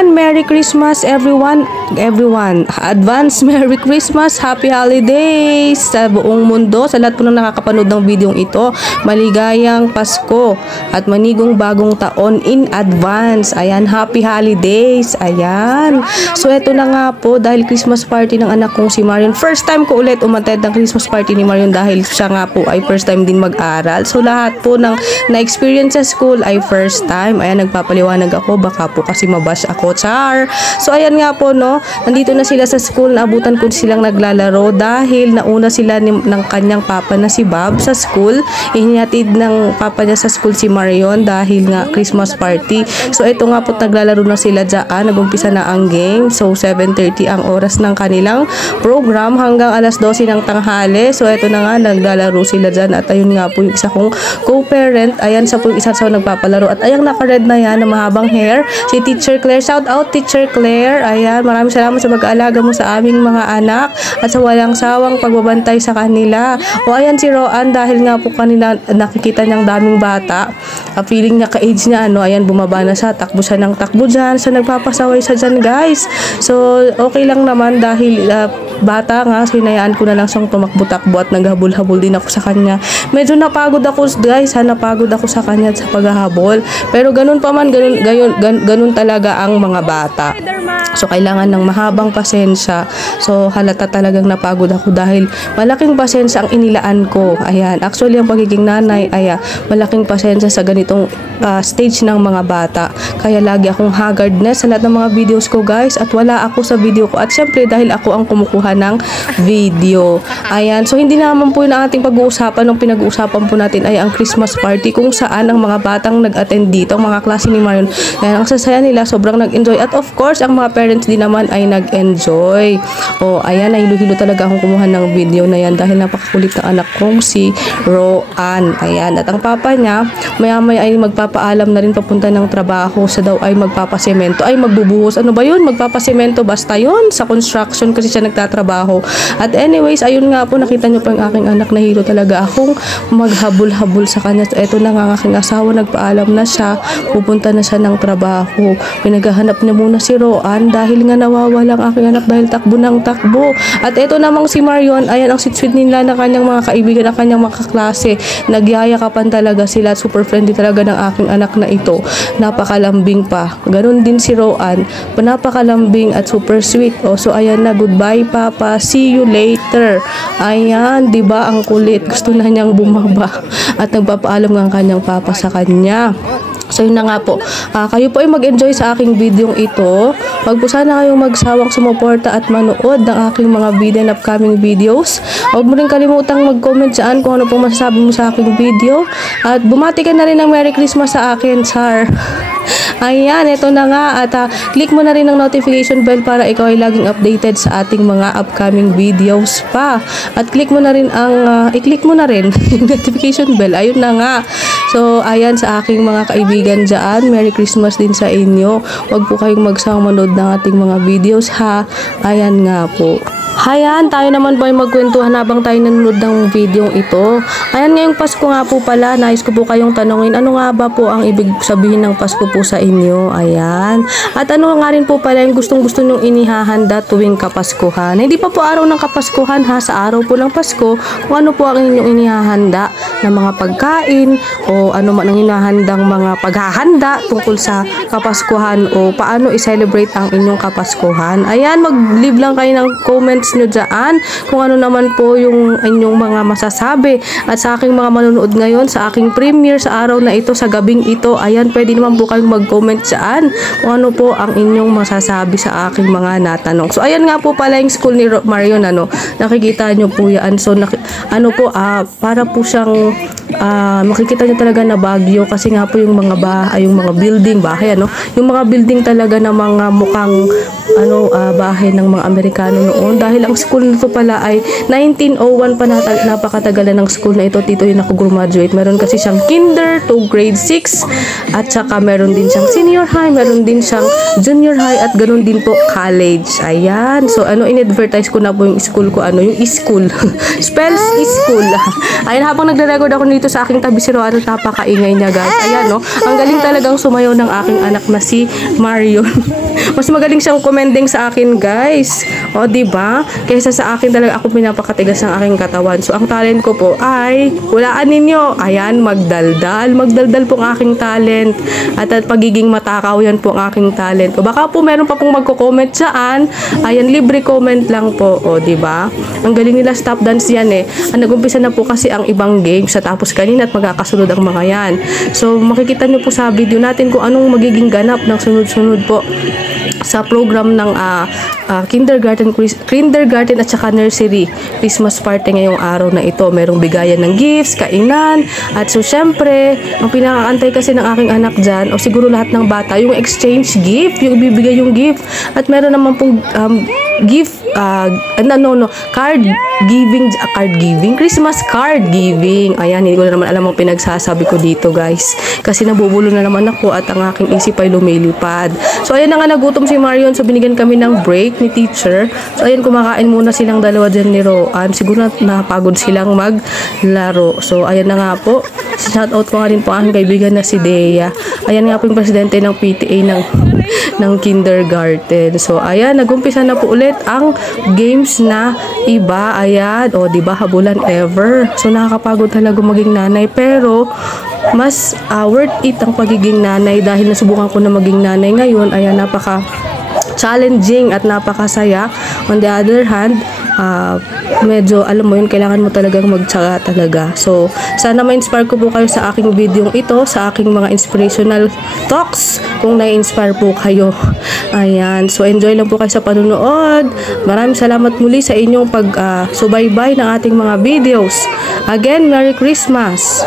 Ayan, Merry Christmas everyone. Advance Merry Christmas, Happy Holidays sa buong mundo, sa lahat po na nakakapanood ng videong ito. Maligayang Pasko at manigong bagong taon in advance. Ayan, Happy Holidays. Ayan. So eto na nga po, dahil Christmas party ng anak kong si Marion. First time ko ulit umattend ng Christmas party ni Marion dahil siya nga po ay first time din mag-aral. So lahat po ng na-experience sa school ay first time. Ayan, nagpapaliwanag ako, baka po kasi mabash ako, char. So ayan nga po, no, nandito na sila sa school, naabutan ko silang naglalaro dahil nauna sila ng kanyang papa na si Bob sa school. Ihinatid ng papa niya sa school si Marion dahil nga Christmas party. So ito nga po, naglalaro na sila dyan, nagumpisa na ang game. So 7:30 ang oras ng kanilang program hanggang alas 12 ng tanghali. So ito na nga, naglalaro sila dyan at ayun nga po yung isa kong co-parent. Ayan, sa po isa sa nagpapalaro at ayang naka-red na yan na mahabang hair, si Teacher Claire. Shout out Teacher Claire. Ayan, maraming salamat sa pag-aalaga mo sa aming mga anak at sa walang sawang pagbabantay sa kanila. O ayan si Roan, dahil nga po kanina nakikita niyang daming bata, feeling niya ka-age niya, ano, ayan, bumaba na siya, takbo siya ng takbo dyan, so nagpapasaway siya dyan, guys. So okay lang naman dahil bata nga, sinayaan ko na lang siyang tumakbo-takbo at naghabol-habol din ako sa kanya. Medyo napagod ako, guys, napagod ako sa kanya sa paghahabol, pero ganun pa man, ganun talaga ang mga bata. So kailangan ng mahabang pasensya. So halata talagang napagod ako dahil malaking pasensya ang inilaan ko. Ayan, actually ang pagiging nanay ay malaking pasensya sa ganitong stage ng mga bata. Kaya lagi akong haggardness sa lahat ng mga videos ko, guys, at wala ako sa video ko. At syempre dahil ako ang kumukuha ng video. Ayan, so hindi naman po yun ang ating pag-uusapan. Ang pinag-uusapan po natin ay ang Christmas party, kung saan ang mga batang nag-attend dito, ang mga klase ni Marion. Ayan, ang sasaya nila, sobrang nag-enjoy. At of course, ang mga parents din naman ay nag-enjoy. O, ayan, nahilo-hilo talaga akong kumuha ng video na yan dahil napakakulit ng anak kong si Roan. Ayan, at ang papa niya, maya-maya ay magpapaalam na rin papunta ng trabaho. Sa daw ay magpapasemento, ay magbubuhos. Ano ba yun? Magpapasemento, basta yun. Sa construction kasi siya nagtatrabaho. At anyways, ayun nga po, nakita nyo pa yung aking anak, nahilo talaga akong maghabol-habol sa kanya. So, eto na nga ang aking asawa, nagpaalam na siya, pupunta na siya ng trabaho. Pinaghahanap niya muna si Roan dahil nga nawawala ang aking anak dahil takbo ng takbo. At eto namang si Marion, ayan ang sweet nila na kanyang mga kaibigan, na kanyang mga kaklase. Nagyayakapan talaga sila, super friendly talaga ng aking anak na ito. Napakalambing pa. Ganon din si Roan, napakalambing at super sweet. O, so ayan na, goodbye papa, see you later. Ayan, diba ang kulit, gusto na niyang bumaba at nagpapaalam ng kanyang papa sa kanya. So yun na nga po, kayo po ay mag-enjoy sa aking video ito. Wag po sana kayong magsawang sumuporta at manood ng aking mga video and upcoming videos. Huwag mo rin kalimutang mag-comment dyan kung ano pong masasabi mo sa aking video. At bumati ka na rin ng Merry Christmas sa akin, Char. Ayan, ito na nga, at click mo na rin ang notification bell para ikaw ay laging updated sa ating mga upcoming videos pa. At click mo na rin ang i-click mo na rin yung notification bell. Ayun na nga. So ayan, sa aking mga kaibigan dyan, Merry Christmas din sa inyo. Huwag po kayong magsawang manood ng ating mga videos, ha. Ayan nga po. Ayan, tayo naman po ay magkwentuhan habang tayo nanonood ng video ito. Ayan, ngayong Pasko nga po pala, nais ko po kayong tanungin, ano nga ba po ang ibig sabihin ng Pasko po sa inyo? Ayan. At ano nga rin po pala yung gustong-gusto nyong inihahanda tuwing Kapaskuhan. Hindi pa po araw ng Kapaskuhan, ha, sa araw po ng Pasko, kung ano po ang inyong inihahanda na mga pagkain o ano man ang inahandang mga paghahanda tungkol sa Kapaskuhan o paano i-celebrate ang inyong Kapaskuhan. Ayan, mag-leave lang kayo ng comments nyo dyan kung ano naman po yung inyong mga masasabi. At sa aking mga manonood ngayon sa aking premiere sa araw na ito, sa gabing ito, ayan, pwede naman po kayong mag-comment dyan kung ano po ang inyong masasabi sa aking mga natanong. So ayan nga po pala yung school ni Marion, ano, nakikita nyo po yan. So ano po, para po siyang makikita nyo talaga na Baguio kasi nga po yung mga yung mga building, bahay, ano, yung mga building talaga na mga mukhang bahay ng mga Amerikano noon, dahil ang school nito pala ay 1901 pa, napakatagalan ng school na ito. Dito yung ako graduate. Meron kasi siyang kinder to grade 6 at saka meron din siyang senior high, meron din siyang junior high at ganoon din po college. Ayan, so in-advertise ko na po yung school ko, yung school spells school. Ayan, habang nagre-record ako dito sa aking tabi si Roan at napakaingay niya guys. Ayan no, ang galing talagang sumayaw ng aking anak na si Marion. Mas magaling siyang kumending sa akin guys. O diba? Kaysa sa akin talaga ako pinapakatigas ng aking katawan. So ang talent ko po ay, hulaan ninyo. Ayan, magdaldal. Magdaldal po ang aking talent. At pagiging matakaw yan po ang aking talent. O baka po meron pa pong magko-comment saan. Ayan, libre comment lang po. O diba? Ang galing nila stop dance yan eh. Nag-umpisa na po kasi ang ibang games sa tapos kanina at magkakasunod ang mga yan. So makikita nyo po sa video natin kung anong magiging ganap ng sunod-sunod po sa program ng kindergarten at saka nursery Christmas party ngayong araw na ito. Merong bigayan ng gifts, kainan, at so syempre ang pinakaantay kasi ng aking anak dyan, o siguro lahat ng bata, yung exchange gift, yung ibibigay yung gift, at meron naman pong gift, card giving, Christmas card giving. Ayan, hindi ko na naman alam ang pinagsasabi ko dito guys, kasi nabubulo na naman ako at ang aking isip ay lumilipad. So ayan na nga, nagutom si Marion, so binigyan kami ng break ni teacher. So ayan, kumakain muna silang dalawa dyan ni Roan. Siguro napagod silang maglaro. So ayan na nga po, shout out ko nga rin po ang kaibigan na si Dea. Ayan nga po yung presidente ng PTA ng kindergarten. So ayan, nagumpisa na po ulit ang games na iba. Ayan, o diba, habulan ever. So nakakapagod talaga maging nanay, pero mas worth it ang pagiging nanay dahil nasubukan ko na maging nanay ngayon. Ayan, napaka challenging at napakasaya. On the other hand, medyo alam mo yun, kailangan mo talagang magtsaga talaga. So sana ma-inspire ko po kayo sa aking video ito, sa aking mga inspirational talks, kung na-inspire po kayo. Ayan, so enjoy lang po kayo sa panunood. Maraming salamat muli sa inyong pag-subaybay ng ating mga videos. Again, Merry Christmas!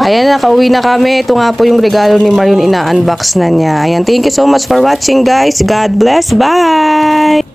Ayan, nakauwi na kami. Ito nga po yung regalo ni Marion, ina-unbox na niya. Ayan, thank you so much for watching guys. God bless. Bye!